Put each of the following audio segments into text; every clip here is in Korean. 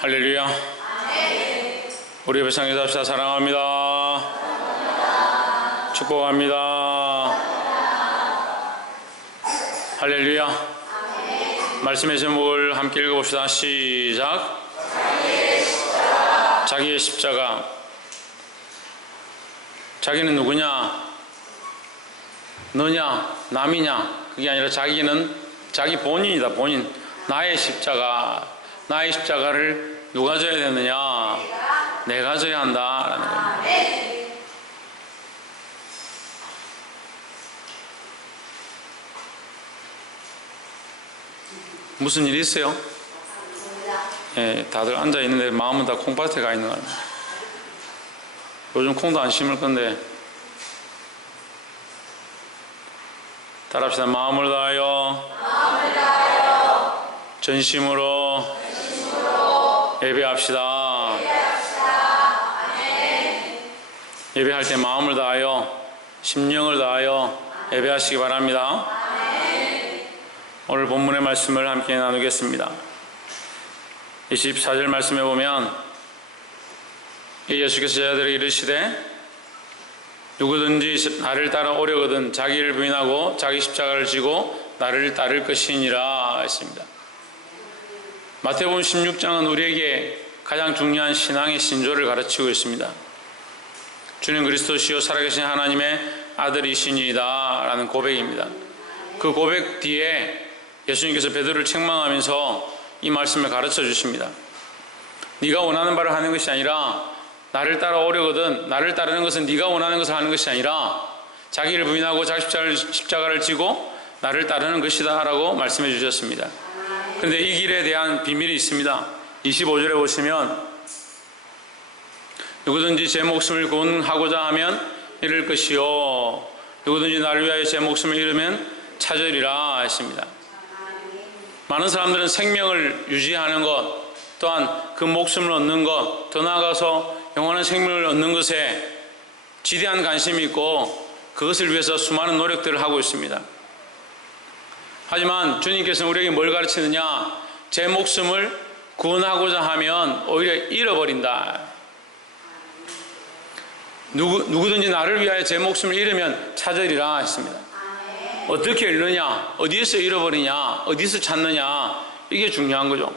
할렐루야. 아멘. 우리 예배 상에서 합시다. 사랑합니다. 사랑합니다. 축복합니다. 할렐루야. 아멘. 말씀의 제목을 함께 읽어봅시다. 시작. 자기의 십자가. 자기는 누구냐? 너냐? 남이냐? 그게 아니라 자기는 자기 본인이다. 본인. 나의 십자가. 나의 십자가를 누가 져야 되느냐? 내가 져야 한다라는 겁니다. 무슨 일이 있어요? 예, 다들 앉아 있는데 마음은 다 콩밭에 가 있는 거예요. 요즘 콩도 안 심을 건데. 따라합시다. 마음을 다하여 전심으로 예배합시다. 예배할 때 마음을 다하여 심령을 다하여 예배하시기 바랍니다. 오늘 본문의 말씀을 함께 나누겠습니다. 24절 말씀에 보면 예수께서 제자들에게 이르시되 누구든지 나를 따라 오려거든 자기를 부인하고 자기 십자가를 지고 나를 따를 것이니라 했습니다. 마태복음 16장은 우리에게 가장 중요한 신앙의 신조를 가르치고 있습니다. 주님 그리스도시요 살아계신 하나님의 아들이시니이다 라는 고백입니다. 그 고백 뒤에 예수님께서 베드로를 책망하면서 이 말씀을 가르쳐 주십니다. 네가 원하는 바를 하는 것이 아니라 나를 따라오려거든 나를 따르는 것은 네가 원하는 것을 하는 것이 아니라 자기를 부인하고 자기 십자가를 지고 나를 따르는 것이다 라고 말씀해 주셨습니다. 그런데 이 길에 대한 비밀이 있습니다. 25절에 보시면 누구든지 제 목숨을 구원하고자 하면 잃을 것이요 누구든지 나를 위하여 제 목숨을 잃으면 찾으리라 했습니다. 많은 사람들은 생명을 유지하는 것 또한 그 목숨을 얻는 것 더 나아가서 영원한 생명을 얻는 것에 지대한 관심이 있고 그것을 위해서 수많은 노력들을 하고 있습니다. 하지만 주님께서는 우리에게 뭘 가르치느냐? 제 목숨을 구원하고자 하면 오히려 잃어버린다. 누구든지 나를 위하여 제 목숨을 잃으면 찾으리라 했습니다. 어떻게 잃느냐? 어디에서 잃어버리냐? 어디서 찾느냐? 이게 중요한 거죠.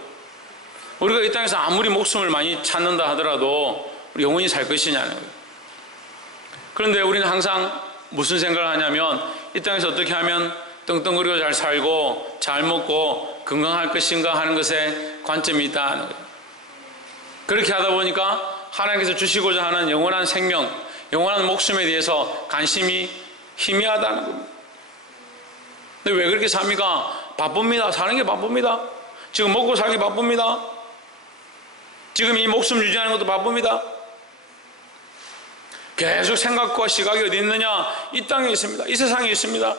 우리가 이 땅에서 아무리 목숨을 많이 찾는다 하더라도 우리 영원히 살 것이냐는 거예요. 그런데 우리는 항상 무슨 생각을 하냐면 이 땅에서 어떻게 하면 떵떵거리고 잘 살고 잘 먹고 건강할 것인가 하는 것에 관점이 있다는 거예요. 그렇게 하다 보니까 하나님께서 주시고자 하는 영원한 생명, 영원한 목숨에 대해서 관심이 희미하다는 겁니다. 근데 왜 그렇게 삽니까? 바쁩니다. 사는 게 바쁩니다. 지금 먹고 살기 바쁩니다. 지금 이 목숨 유지하는 것도 바쁩니다. 계속 생각과 시각이 어디 있느냐? 이 땅에 있습니다. 이 세상에 있습니다.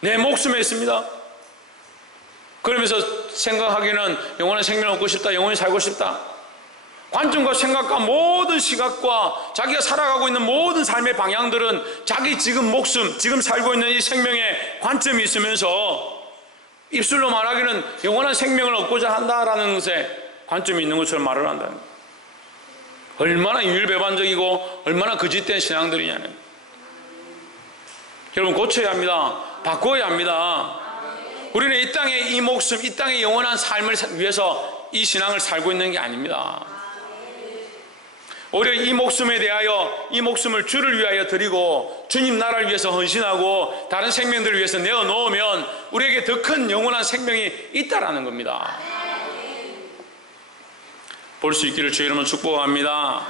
내 목숨에 있습니다. 그러면서 생각하기는 영원한 생명을 얻고 싶다, 영원히 살고 싶다. 관점과 생각과 모든 시각과 자기가 살아가고 있는 모든 삶의 방향들은 자기 지금 목숨, 지금 살고 있는 이 생명에 관점이 있으면서 입술로 말하기는 영원한 생명을 얻고자 한다라는 것에 관점이 있는 것처럼 말을 한다는 거예요. 얼마나 유일배반적이고 얼마나 거짓된 신앙들이냐는. 여러분 고쳐야 합니다. 바꿔야 합니다. 우리는 이 땅의 이 목숨, 이 땅의 영원한 삶을 위해서 이 신앙을 살고 있는 게 아닙니다. 오히려 이 목숨에 대하여 이 목숨을 주를 위하여 드리고 주님 나라를 위해서 헌신하고 다른 생명들을 위해서 내어놓으면 우리에게 더 큰 영원한 생명이 있다라는 겁니다. 볼 수 있기를 주의 이름으로 축복합니다.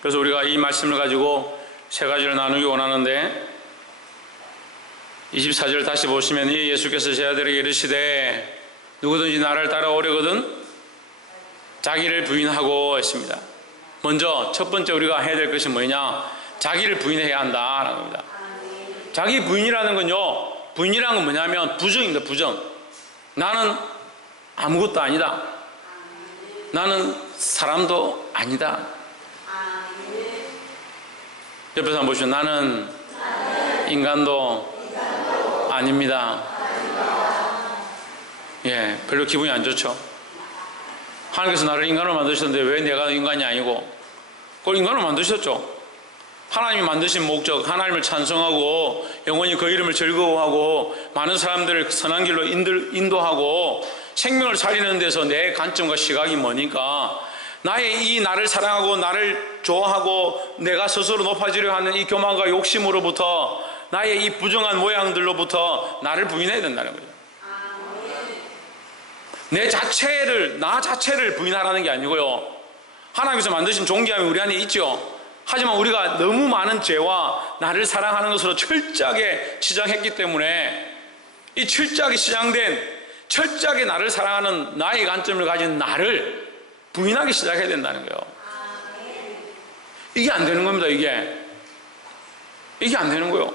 그래서 우리가 이 말씀을 가지고 세 가지를 나누기 원하는데 24절 다시 보시면 이 예수께서 제자들에게 이르시되 누구든지 나를 따라오려거든 자기를 부인하고 했습니다. 먼저 첫 번째 우리가 해야 될 것이 뭐냐? 자기를 부인해야 한다라는 겁니다. 자기 부인이라는 건요, 부인이라는 건 뭐냐면 부정입니다. 부정. 나는 아무것도 아니다. 나는 사람도 아니다. 옆에서 한번 보시면 나는 인간도 아닙니다. 예, 별로 기분이 안 좋죠. 하나님께서 나를 인간으로 만드셨는데 왜 내가 인간이 아니고? 그걸 인간으로 만드셨죠. 하나님이 만드신 목적, 하나님을 찬송하고 영원히 그 이름을 즐거워하고 많은 사람들을 선한 길로 인도하고 생명을 살리는 데서 내 관점과 시각이 뭐니까 나의 이 나를 사랑하고 나를 좋아하고 내가 스스로 높아지려 하는 이 교만과 욕심으로부터 나의 이 부정한 모양들로부터 나를 부인해야 된다는 거죠. 내 자체를, 나 자체를 부인하라는 게 아니고요. 하나님께서 만드신 존귀함이 우리 안에 있죠. 하지만 우리가 너무 많은 죄와 나를 사랑하는 것으로 철저하게 치장했기 때문에 이 철저하게 치장된 철저하게 나를 사랑하는 나의 관점을 가진 나를 부인하기 시작해야 된다는 거예요. 이게 안 되는 겁니다. 이게 안 되는 거예요.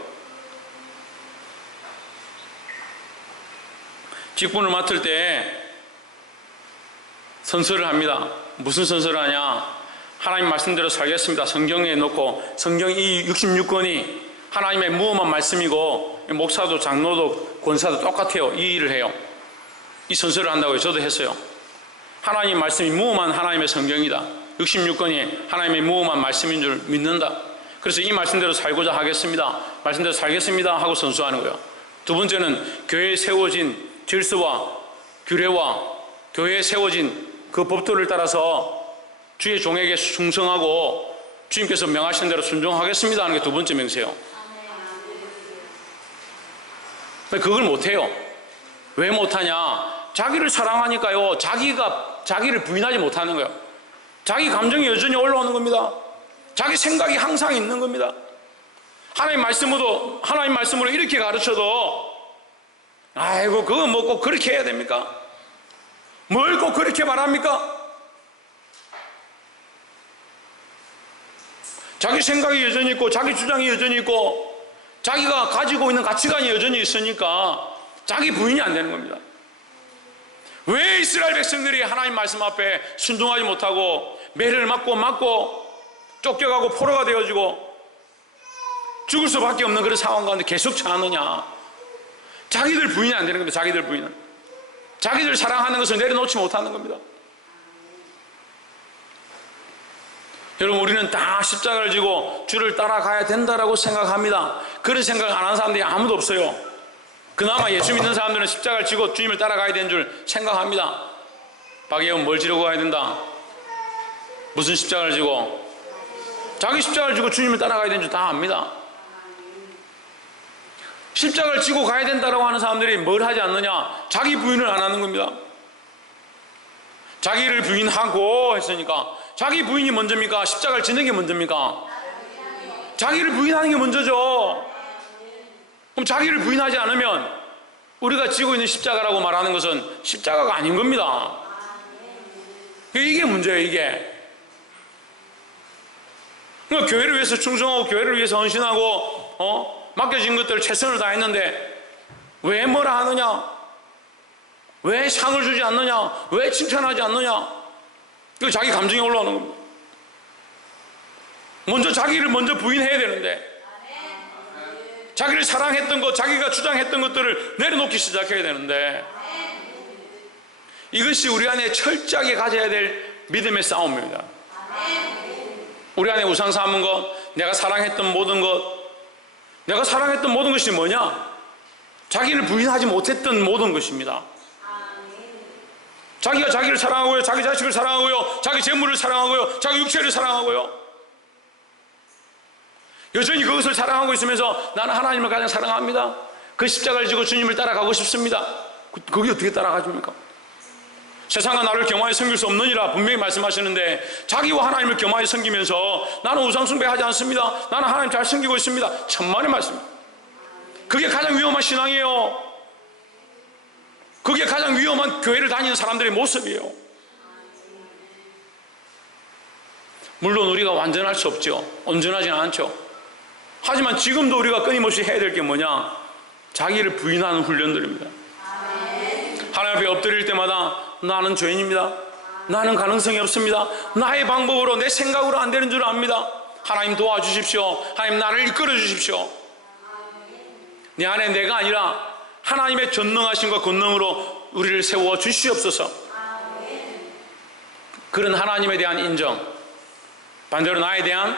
직분을 맡을 때 선서를 합니다. 무슨 선서를 하냐? 하나님 말씀대로 살겠습니다. 성경에 놓고 성경 이 66권이 하나님의 무엄한 말씀이고 목사도 장로도 권사도 똑같아요. 이 일을 해요. 이 선서를 한다고요. 저도 했어요. 하나님 말씀이 무엄한 하나님의 성경이다. 66권이 하나님의 무엄한 말씀인 줄 믿는다. 그래서 이 말씀대로 살고자 하겠습니다. 말씀대로 살겠습니다 하고 선서하는 거예요. 두 번째는 교회에 세워진 질서와 규례와 교회에 세워진 그 법도를 따라서 주의 종에게 충성하고 주님께서 명하신 대로 순종하겠습니다 하는 게 두 번째 명세요. 그걸 못해요. 왜 못하냐? 자기를 사랑하니까요. 자기를 부인하지 못하는 거예요. 자기 감정이 여전히 올라오는 겁니다. 자기 생각이 항상 있는 겁니다. 하나님 말씀으로 이렇게 가르쳐도 아이고 그거 뭐 꼭 그렇게 해야 됩니까? 뭘 꼭 그렇게 말합니까? 자기 생각이 여전히 있고 자기 주장이 여전히 있고 자기가 가지고 있는 가치관이 여전히 있으니까 자기 부인이 안 되는 겁니다. 왜 이스라엘 백성들이 하나님 말씀 앞에 순종하지 못하고 매를 맞고 쫓겨가고 포로가 되어지고 죽을 수밖에 없는 그런 상황 가운데 계속 처하느냐? 자기들 부인이 안 되는 겁니다. 자기들 부인은 자기들 사랑하는 것을 내려놓지 못하는 겁니다. 여러분, 우리는 다 십자가를 지고 주를 따라가야 된다라고 생각합니다. 그런 생각 안 하는 사람들이 아무도 없어요. 그나마 예수 믿는 사람들은 십자가를 지고 주님을 따라가야 되는 줄 생각합니다. 박예원 뭘 지르고 가야 된다? 무슨 십자가를 지고? 자기 십자가를 지고 주님을 따라가야 되는 줄 다 압니다. 십자가를 지고 가야 된다라고 하는 사람들이 뭘 하지 않느냐? 자기 부인을 안 하는 겁니다. 자기를 부인하고 했으니까 자기 부인이 먼저입니까? 십자가를 지는 게 먼저입니까? 자기를 부인하는 게 먼저죠. 그럼 자기를 부인하지 않으면 우리가 지고 있는 십자가라고 말하는 것은 십자가가 아닌 겁니다. 이게 문제예요. 이게 그러니까 교회를 위해서 충성하고 교회를 위해서 헌신하고 맡겨진 것들을 최선을 다했는데 왜 뭐라 하느냐? 왜 상을 주지 않느냐? 왜 칭찬하지 않느냐? 이거 자기 감정이 올라오는 겁니다. 먼저 자기를 먼저 부인해야 되는데 자기를 사랑했던 것, 자기가 주장했던 것들을 내려놓기 시작해야 되는데 이것이 우리 안에 철저하게 가져야 될 믿음의 싸움입니다. 우리 안에 우상 삼은 것, 내가 사랑했던 모든 것, 내가 사랑했던 모든 것이 뭐냐? 자기를 부인하지 못했던 모든 것입니다. 자기가 자기를 사랑하고요, 자기 자식을 사랑하고요, 자기 재물을 사랑하고요, 자기 육체를 사랑하고요, 여전히 그것을 사랑하고 있으면서 나는 하나님을 가장 사랑합니다. 그 십자가를 지고 주님을 따라가고 싶습니다. 그게 어떻게 따라가십니까? 세상과 나를 겸하여 섬길 수 없느니라 분명히 말씀하시는데 자기와 하나님을 겸하여 섬기면서 나는 우상숭배하지 않습니다. 나는 하나님 잘 섬기고 있습니다. 천만의 말씀입니다. 그게 가장 위험한 신앙이에요. 그게 가장 위험한 교회를 다니는 사람들의 모습이에요. 물론 우리가 완전할 수 없죠. 온전하지는 않죠. 하지만 지금도 우리가 끊임없이 해야 될 게 뭐냐? 자기를 부인하는 훈련들입니다. 하나님 앞에 엎드릴 때마다 나는 죄인입니다. 나는 가능성이 없습니다. 나의 방법으로 내 생각으로 안 되는 줄 압니다. 하나님 도와주십시오. 하나님 나를 이끌어 주십시오. 내 안에 내가 아니라 하나님의 전능하심과 권능으로 우리를 세워 주시옵소서. 그런 하나님에 대한 인정, 반대로 나에 대한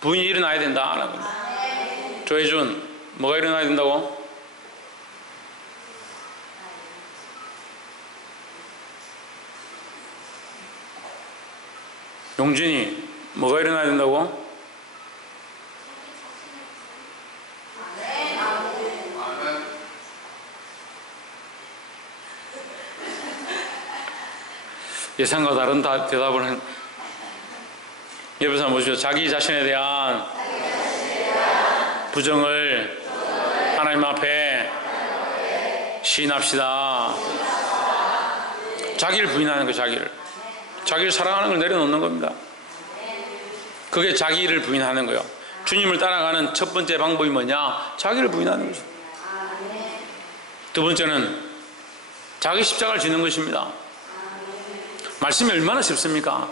부인이 일어나야 된다는 겁니다. 조혜준, 뭐가 일어나야 된다고? 용진이, 뭐가 일어나야 된다고? 예상과 다른 대답을 한 옆에 사람 보시죠. 자기 자신에 대한 부정을 하나님 앞에 시인합시다. 자기를 부인하는 거예요. 자기를 사랑하는 걸 내려놓는 겁니다. 그게 자기를 부인하는 거예요. 주님을 따라가는 첫 번째 방법이 뭐냐? 자기를 부인하는 거죠. 두 번째는 자기 십자가를 지는 것입니다. 말씀이 얼마나 쉽습니까?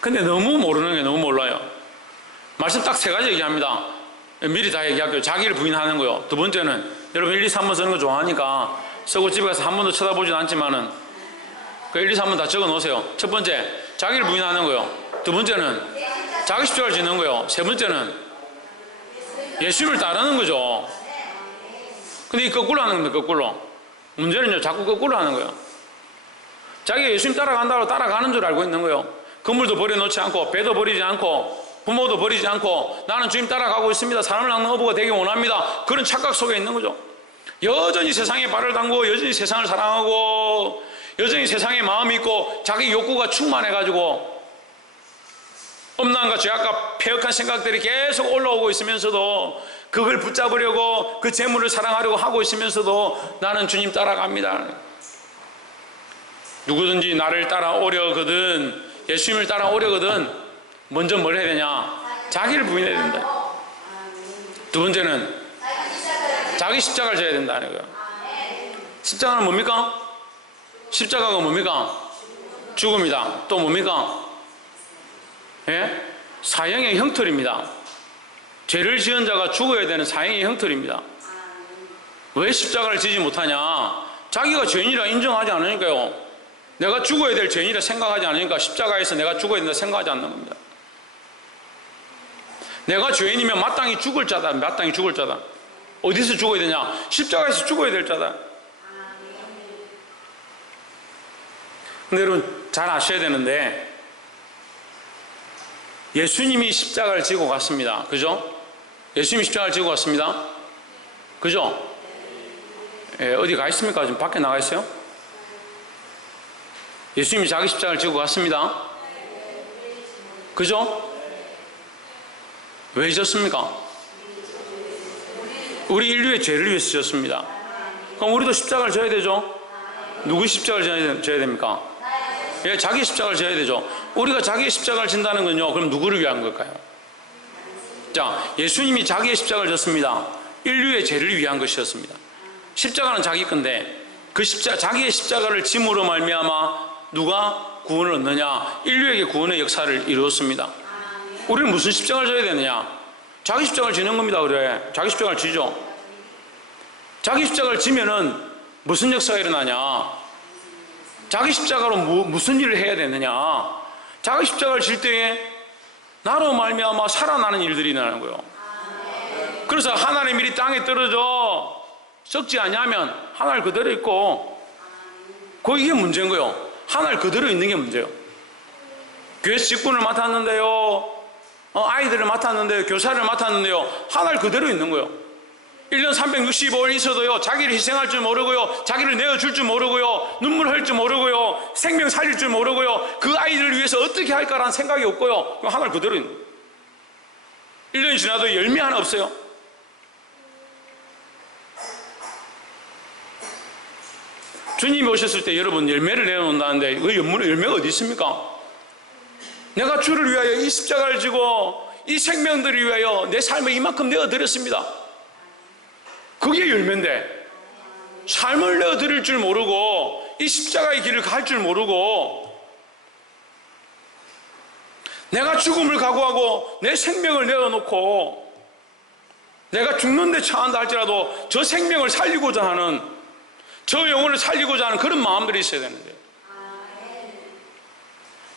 근데 너무 모르는 게 너무 몰라요. 말씀 딱 세 가지 얘기합니다. 미리 다 얘기할게요. 자기를 부인하는 거요. 두 번째는 여러분 1, 2, 3번 쓰는 거 좋아하니까 쓰고 집에 가서 한 번도 쳐다보진 않지만은 그 1, 2, 3번 다 적어 놓으세요. 첫 번째, 자기를 부인하는 거요. 두 번째는 자기 십자가를 지는 거요. 세 번째는 예수님을 따르는 거죠. 근데 이 거꾸로 하는 겁니다. 거꾸로. 문제는요, 자꾸 거꾸로 하는 거예요. 자기가 예수님 따라간다고 따라가는 줄 알고 있는 거예요. 건물도 버려놓지 않고, 배도 버리지 않고, 부모도 버리지 않고, 나는 주님 따라가고 있습니다. 사람을 낚는 어부가 되기 원합니다. 그런 착각 속에 있는 거죠. 여전히 세상에 발을 담그고, 여전히 세상을 사랑하고, 여전히 세상에 마음이 있고, 자기 욕구가 충만해가지고, 엄난과 죄악과 폐역한 생각들이 계속 올라오고 있으면서도, 그걸 붙잡으려고 그 재물을 사랑하려고 하고 있으면서도, 나는 주님 따라갑니다. 누구든지 나를 따라오려거든, 예수님을 따라오려거든, 먼저 뭘 해야 되냐? 자기를 부인해야 된다. 두 번째는 자기 십자가를 져야 된다는 거예요. 십자가는 뭡니까? 십자가가 뭡니까? 죽음이다. 또 뭡니까? 예? 사형의 형틀입니다. 죄를 지은 자가 죽어야 되는 사형의 형틀입니다. 왜 십자가를 지지 못하냐? 자기가 죄인이라 인정하지 않으니까요. 내가 죽어야 될 죄인이라 생각하지 않으니까 십자가에서 내가 죽어야 된다 생각하지 않는 겁니다. 내가 죄인이면 마땅히 죽을 자다. 마땅히 죽을 자다. 어디서 죽어야 되냐? 십자가에서 죽어야 될 자다. 근데 여러분 잘 아셔야 되는데, 예수님이 십자가를 지고 갔습니다. 그죠? 예수님이 십자가를 지고 갔습니다. 그죠? 예, 어디 가 있습니까? 지금 밖에 나가 있어요? 예수님이 자기 십자가를 지고 갔습니다. 그죠? 왜 졌습니까? 우리 인류의 죄를 위해서 졌습니다. 그럼 우리도 십자가를 져야 되죠? 누구 십자가를 져야 됩니까? 예, 자기 십자가를 져야 되죠. 우리가 자기의 십자가를 진다는 건요, 그럼 누구를 위한 걸까요? 자, 예수님이 자기의 십자가를 졌습니다. 인류의 죄를 위한 것이었습니다. 십자가는 자기 건데, 그 자기의 십자가를 짐으로 말미암아 누가 구원을 얻느냐? 인류에게 구원의 역사를 이루었습니다. 우리는 무슨 십자가를 져야 되느냐? 자기 십자가를 지는 겁니다. 그래, 자기 십자가를 지죠. 자기 십자가를 지면은 무슨 역사가 일어나냐? 자기 십자가로 무슨 일을 해야 되느냐? 자기 십자가를 질 때에 나로 말미암아 살아나는 일들이 일어나는 거예요. 그래서 하나님의 밀이 땅에 떨어져 썩지 아니하면 하늘 그대로 있고, 이게 문제인 거예요. 하늘 그대로 있는 게 문제예요. 교회 직분을 맡았는데요, 아이들을 맡았는데요, 교사를 맡았는데요, 하늘 그대로 있는 거예요. 1년 365일 있어도요, 자기를 희생할 줄 모르고요, 자기를 내어줄 줄 모르고요, 눈물 흘릴 줄 모르고요, 생명 살릴 줄 모르고요, 그 아이들을 위해서 어떻게 할까라는 생각이 없고요, 그럼 하늘 그대로 있는 거예요. 1년이 지나도 열매 하나 없어요. 주님이 오셨을 때 여러분 열매를 내놓는다는데 그 열매가 어디 있습니까? 내가 주를 위하여 이 십자가를 지고 이 생명들을 위하여 내 삶을 이만큼 내어드렸습니다. 그게 열매인데, 삶을 내어드릴 줄 모르고 이 십자가의 길을 갈 줄 모르고 내가 죽음을 각오하고 내 생명을 내어놓고 내가 죽는 데 처한다 할지라도 저 생명을 살리고자 하는, 저 영혼을 살리고자 하는 그런 마음들이 있어야 되는데,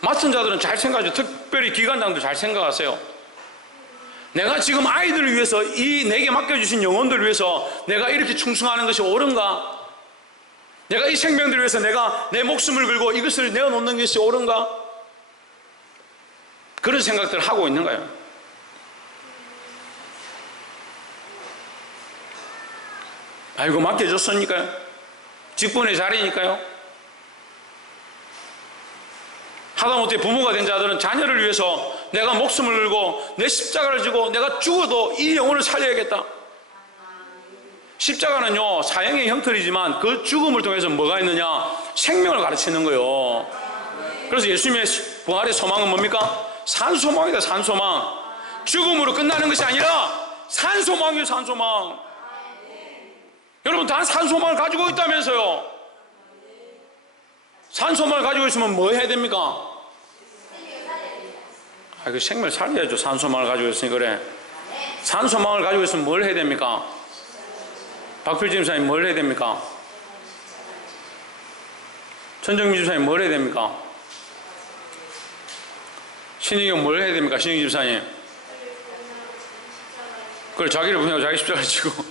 맡은 자들은 잘 생각하죠. 특별히 기관장도 잘 생각하세요. 내가 지금 아이들을 위해서, 이 내게 맡겨주신 영혼들을 위해서 내가 이렇게 충성하는 것이 옳은가? 내가 이 생명들을 위해서 내가 내 목숨을 걸고 이것을 내어놓는 것이 옳은가? 그런 생각들을 하고 있는가요? 아이고, 맡겨줬으니까요. 직분의 자리니까요. 하다못해 부모가 된 자들은 자녀를 위해서 내가 목숨을 걸고 내 십자가를 지고 내가 죽어도 이 영혼을 살려야겠다. 십자가는요, 사형의 형틀이지만 그 죽음을 통해서 뭐가 있느냐? 생명을 가르치는 거예요. 그래서 예수님의 부활의 소망은 뭡니까? 산소망이다, 산소망. 죽음으로 끝나는 것이 아니라 산소망이에요, 산소망. 여러분, 다 산소망을 가지고 있다면서요. 산소망을 가지고 있으면 뭐 해야 됩니까? 그 생명을 살려야죠. 산소망을 가지고 있으니. 그래, 산소망을 가지고 있으면 뭘 해야 됩니까? 박필진 집사님 뭘 해야 됩니까? 천정민 집사님 뭘 해야 됩니까? 신희경 뭘 해야 됩니까? 신희경 집사님. 그걸 자기를 부인하고 자기 십자가를 지고.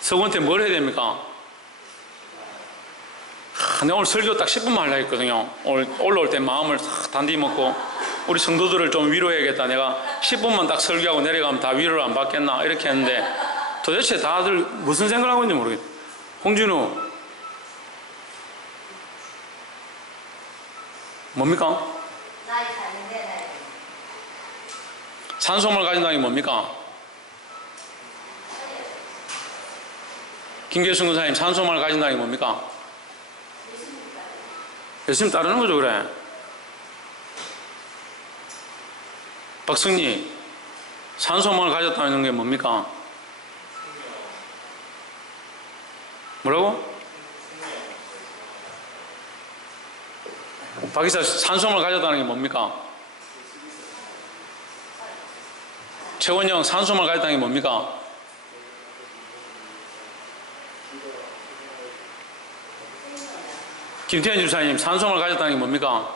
서구한테 뭘 해야 됩니까? 내가 오늘 설교 딱 10분만 하려고 했거든요. 오늘 올라올 때 마음을 단디 먹고 우리 성도들을 좀 위로해야겠다. 내가 10분만 딱 설교하고 내려가면 다 위로를 안 받겠나 이렇게 했는데, 도대체 다들 무슨 생각을 하고 있는지 모르겠어요. 홍진우 뭡니까? 산소망을 가진다는 게 뭡니까? 김계순 군사님, 산소망을 가진다는 게 뭡니까? 예수님 따르는 거죠. 그래. 박승리, 산소망을 가졌다는 게 뭡니까? 뭐라고? 박이사, 산소망을 가졌다는 게 뭡니까? 최원영, 산소망을 가졌다는 게 뭡니까? 김태현 집사님, 산소망을 가졌다는 게 뭡니까?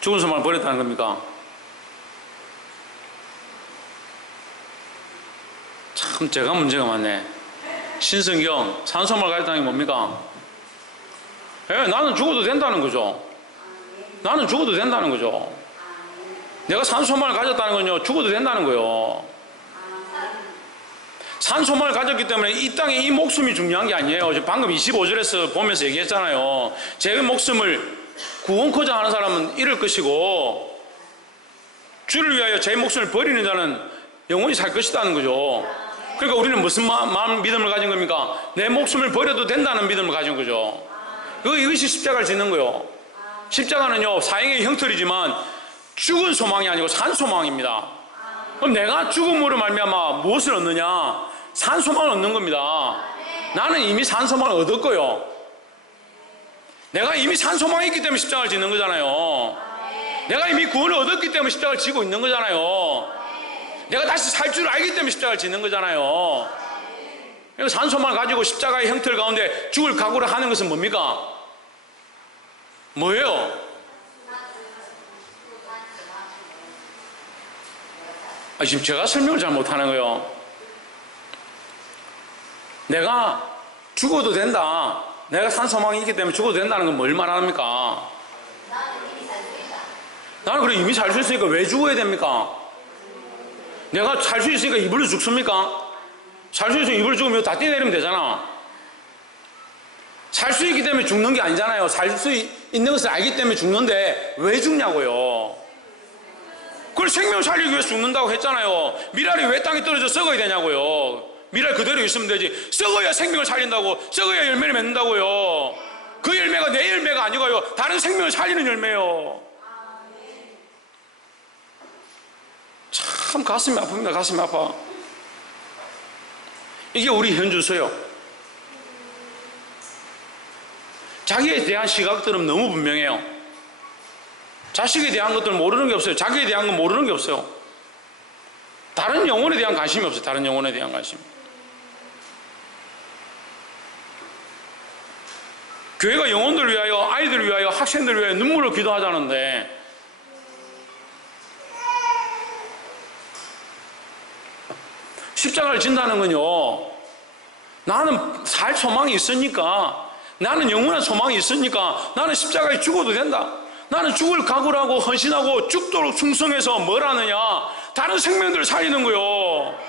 죽은 소망을 버렸다는 겁니까? 참 제가 문제가 많네. 신성경, 산소망을 가졌다는 게 뭡니까? 나는 죽어도 된다는 거죠. 나는 죽어도 된다는 거죠. 내가 산소망을 가졌다는 건요, 죽어도 된다는 거예요. 산소망을 가졌기 때문에 이 땅에 이 목숨이 중요한 게 아니에요. 방금 25절에서 보면서 얘기했잖아요. 제 목숨을 구원코자 하는 사람은 잃을 것이고, 주를 위하여 제 목숨을 버리는 자는 영원히 살 것이라는 거죠. 그러니까 우리는 무슨 마음 믿음을 가진 겁니까? 내 목숨을 버려도 된다는 믿음을 가진 거죠. 이것이 십자가를 짓는 거예요. 십자가는요, 사형의 형틀이지만 죽은 소망이 아니고 산 소망입니다. 그럼 내가 죽음으로 말미암아 무엇을 얻느냐? 산소망을 얻는 겁니다. 나는 이미 산소망을 얻었고요. 내가 이미 산소망이 있기 때문에 십자가를 짓는 거잖아요. 내가 이미 구원을 얻었기 때문에 십자가를 지고 있는 거잖아요. 내가 다시 살 줄 알기 때문에 십자가를 짓는 거잖아요. 그래서 산소망을 가지고 십자가의 형틀 가운데 죽을 각오를 하는 것은 뭡니까? 뭐예요? 지금 제가 설명을 잘 못하는 거예요. 내가 죽어도 된다, 내가 산소망이 있기 때문에 죽어도 된다는 건 뭘 말합니까? 나는 그래 이미 살 수 있으니까 왜 죽어야 됩니까? 내가 살 수 있으니까 이불로 죽습니까? 살 수 있으면 이불로 죽으면 다 뛰어내리면 되잖아. 살 수 있기 때문에 죽는 게 아니잖아요. 살 수 있는 것을 알기 때문에 죽는데 왜 죽냐고요. 그걸 생명을 살리기 위해서 죽는다고 했잖아요. 미랄이 왜 땅에 떨어져 썩어야 되냐고요. 미랄 그대로 있으면 되지. 썩어야 생명을 살린다고, 썩어야 열매를 맺는다고요. 그 열매가 내 열매가 아니고요, 다른 생명을 살리는 열매요. 참 가슴이 아픕니다. 가슴이 아파. 이게 우리 현주소요. 자기에 대한 시각들은 너무 분명해요. 자식에 대한 것들은 모르는 게 없어요. 자기에 대한 건 모르는 게 없어요. 다른 영혼에 대한 관심이 없어요. 다른 영혼에 대한 관심. 교회가 영혼들을 위하여, 아이들을 위하여, 학생들을 위하여 눈물로 기도하자는데 십자가를 진다는 건요, 나는 살 소망이 있으니까, 나는 영원한 소망이 있으니까 나는 십자가에 죽어도 된다, 나는 죽을 각오를 하고 헌신하고 죽도록 충성해서 뭘 하느냐, 다른 생명들을 살리는 거요.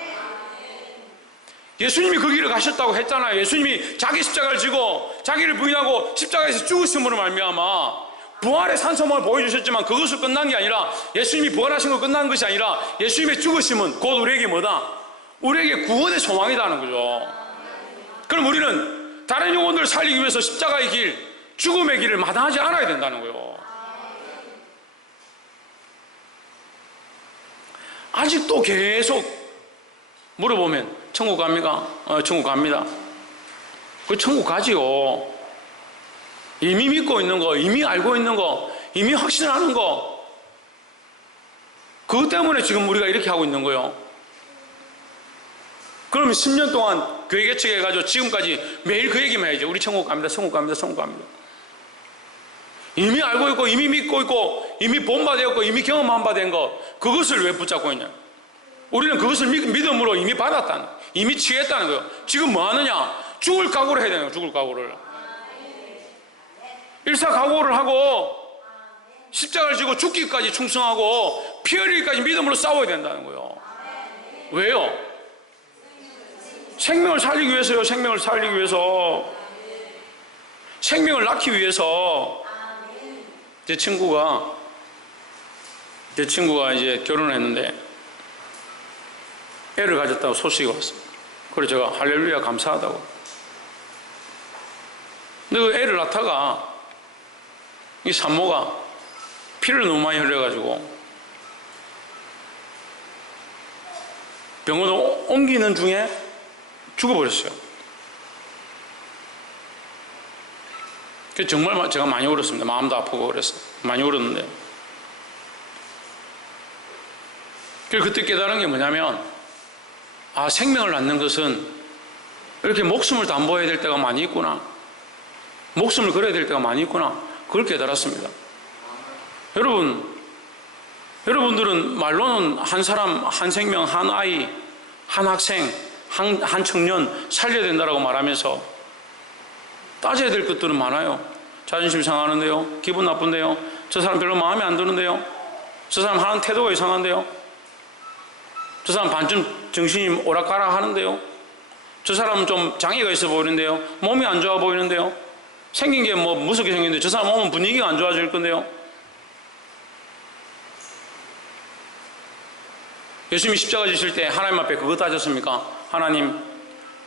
예수님이 그 길을 가셨다고 했잖아요. 예수님이 자기 십자가를 지고 자기를 부인하고 십자가에서 죽으심으로 말미암아 부활의 산소망을 보여주셨지만 그것을 끝난 게 아니라, 예수님이 부활하신 거 끝난 것이 아니라 예수님의 죽으심은 곧 우리에게 뭐다? 우리에게 구원의 소망이라는 거죠. 그럼 우리는 다른 영혼들을 살리기 위해서 십자가의 길, 죽음의 길을 마다하지 않아야 된다는 거예요. 아직도 계속 물어보면 천국 갑니까? 천국 갑니다. 그 천국 가지요. 이미 믿고 있는 거, 이미 알고 있는 거, 이미 확신하는 거, 그것 때문에 지금 우리가 이렇게 하고 있는 거예요. 그러면 10년 동안 교회 개척해가지고 지금까지 매일 그 얘기만 해야죠. 우리 천국 갑니다, 천국 갑니다, 천국 갑니다. 이미 알고 있고, 이미 믿고 있고, 이미 본받았고, 이미 경험한 바 된 거, 그것을 왜 붙잡고 있냐? 우리는 그것을 믿음으로 이미 받았다는, 이미 취했다는 거예요. 지금 뭐 하느냐? 죽을 각오를 해야 되는 거예요. 죽을 각오를. 일사각오를 하고 십자가를 지고 죽기까지 충성하고 피 흘리기까지 믿음으로 싸워야 된다는 거예요. 왜요? 생명을 살리기 위해서요. 생명을 살리기 위해서, 생명을 낳기 위해서. 제 친구가 이제 결혼을 했는데 애를 가졌다고 소식이 왔어요. 그래서 제가 할렐루야 감사하다고. 근데 그 애를 낳다가 이 산모가 피를 너무 많이 흘려가지고 병원으로 옮기는 중에 죽어버렸어요. 그래서 정말 제가 많이 울었습니다. 마음도 아프고 그래서 많이 울었는데, 그래서 그때 깨달은 게 뭐냐면, 아, 생명을 낳는 것은 이렇게 목숨을 담보해야 될 때가 많이 있구나, 목숨을 걸어야 될 때가 많이 있구나, 그걸 깨달았습니다. 여러분들은 말로는 한 사람, 한 생명, 한 아이, 한 학생, 한 청년 살려야 된다고 말하면서 따져야 될 것들은 많아요. 자존심 상하는데요, 기분 나쁜데요, 저 사람 별로 마음에 안 드는데요, 저 사람 하는 태도가 이상한데요, 저 사람 반쯤 정신이 오락가락 하는데요, 저 사람은 좀 장애가 있어 보이는데요, 몸이 안 좋아 보이는데요, 생긴 게 뭐 무섭게 생겼는데 저 사람 오면 분위기가 안 좋아질 건데요. 예수님이 십자가 지실 때 하나님 앞에 그거 따졌습니까? 하나님,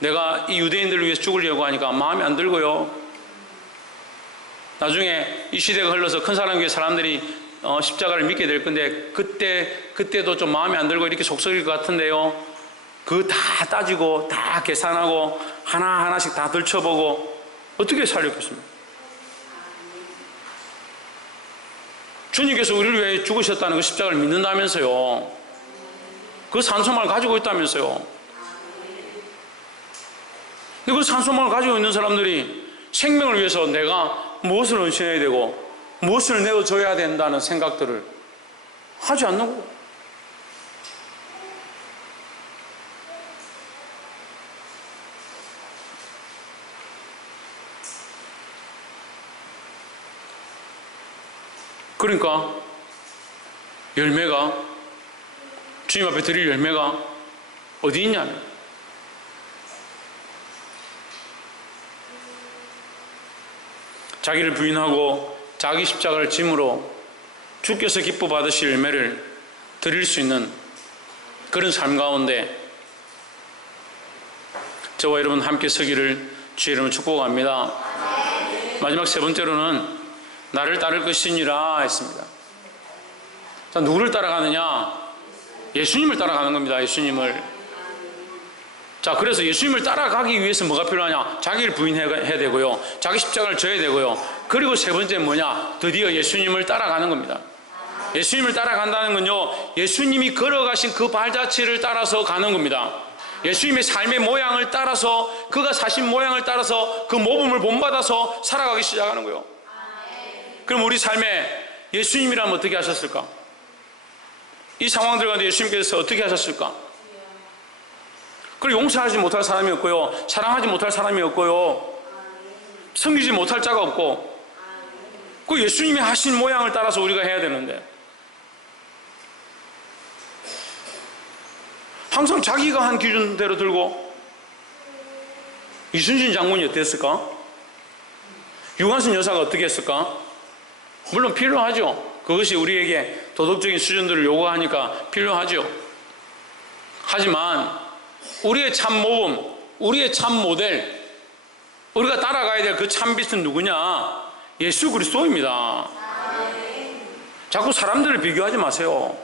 내가 이 유대인들을 위해서 죽으려고 하니까 마음에 안 들고요, 나중에 이 시대가 흘러서 큰 사람 위해 사람들이 십자가를 믿게 될 건데 그때도 좀 마음에 안 들고 이렇게 속썩일 것 같은데요, 그거 다 따지고 다 계산하고 하나하나씩 다 들춰보고 어떻게 살렸겠습니까? 주님께서 우리를 위해 죽으셨다는 그 십자가를 믿는다면서요, 그 산소망을 가지고 있다면서요. 근데 그 산소망을 가지고 있는 사람들이 생명을 위해서 내가 무엇을 헌신해야 되고 무엇을 내어줘야 된다는 생각들을 하지 않는 거고, 그러니까 열매가, 주님 앞에 드릴 열매가 어디 있냐면, 자기를 부인하고 자기 십자가를 짐으로 주께서 기뻐 받으실 열매를 드릴 수 있는 그런 삶 가운데 저와 여러분 함께 서기를 주의 이름으로 축복합니다. 마지막 세 번째로는 나를 따를 것이니라 했습니다. 자, 누구를 따라가느냐? 예수님을 따라가는 겁니다. 예수님을. 자, 그래서 예수님을 따라가기 위해서 뭐가 필요하냐? 자기를 부인해야 되고요, 자기 십자가를 져야 되고요, 그리고 세 번째 뭐냐? 드디어 예수님을 따라가는 겁니다. 예수님을 따라간다는 건요, 예수님이 걸어가신 그 발자취를 따라서 가는 겁니다. 예수님의 삶의 모양을 따라서, 그가 사신 모양을 따라서 그 모범을 본받아서 살아가기 시작하는 거예요. 그럼 우리 삶에 예수님이라면 어떻게 하셨을까? 이 상황들 가운데 예수님께서 어떻게 하셨을까? 그리고 용서하지 못할 사람이 없고요, 사랑하지 못할 사람이 없고요, 섬기지 못할 자가 없고, 그 예수님이 하신 모양을 따라서 우리가 해야 되는데, 항상 자기가 한 기준대로 들고. 이순신 장군이 어땠을까? 유관순 여사가 어떻게 했을까? 물론 필요하죠. 그것이 우리에게 도덕적인 수준들을 요구하니까 필요하죠. 하지만 우리의 참 모범, 우리의 참 모델, 우리가 따라가야 될 그 참빛은 누구냐? 예수 그리스도입니다. 자꾸 사람들을 비교하지 마세요.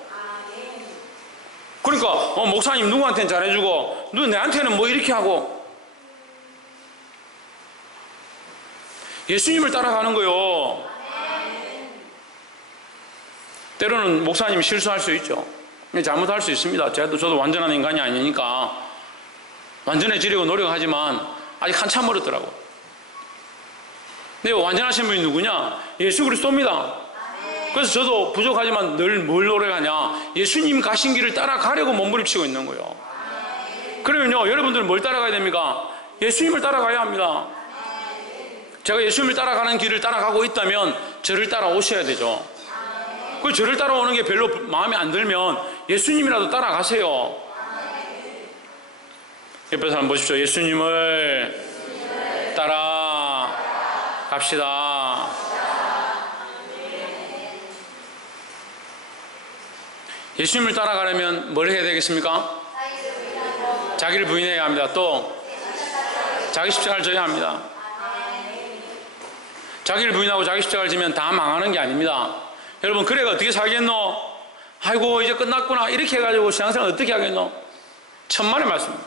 그러니까 목사님 누구한테는 잘해주고 내한테는 뭐 이렇게 하고. 예수님을 따라가는 거요. 때로는 목사님이 실수할 수 있죠. 잘못할 수 있습니다. 저도 완전한 인간이 아니니까 완전해지려고 노력하지만 아직 한참 멀었더라고. 근데 완전하신 분이 누구냐? 예수 그리스도입니다. 그래서 저도 부족하지만 늘 뭘 노력하냐? 예수님 가신 길을 따라가려고 몸부림치고 있는 거예요. 그러면요, 여러분들은 뭘 따라가야 됩니까? 예수님을 따라가야 합니다. 제가 예수님을 따라가는 길을 따라가고 있다면 저를 따라오셔야 되죠. 그 저를 따라오는 게 별로 마음에 안 들면 예수님이라도 따라가세요. 옆에 사람 보십시오. 예수님을 따라갑시다. 예수님을 따라가려면 뭘 해야 되겠습니까? 자기를 부인해야 합니다. 또 자기 십자가를 져야 합니다. 자기를 부인하고 자기 십자가를 지면 다 망하는 게 아닙니다. 여러분, 그래가 어떻게 살겠노? 아이고 이제 끝났구나 이렇게 해가지고 신앙생활 어떻게 하겠노? 천만의 말씀입니다.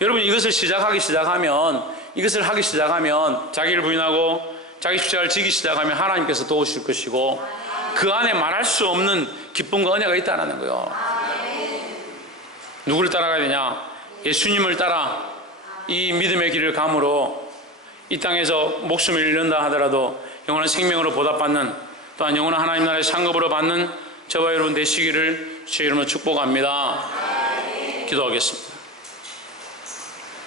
여러분, 이것을 하기 시작하면 자기를 부인하고 자기 십자가를 지기 시작하면 하나님께서 도우실 것이고, 그 안에 말할 수 없는 기쁨과 은혜가 있다는 거예요. 누구를 따라가야 되냐? 예수님을 따라 이 믿음의 길을 감으로 이 땅에서 목숨을 잃는다 하더라도 영원한 생명으로 보답받는, 또한 영원한 하나님 나라의 상급으로 받는 저와 여러분 되시기를 주의 이름으로 축복합니다. 기도하겠습니다.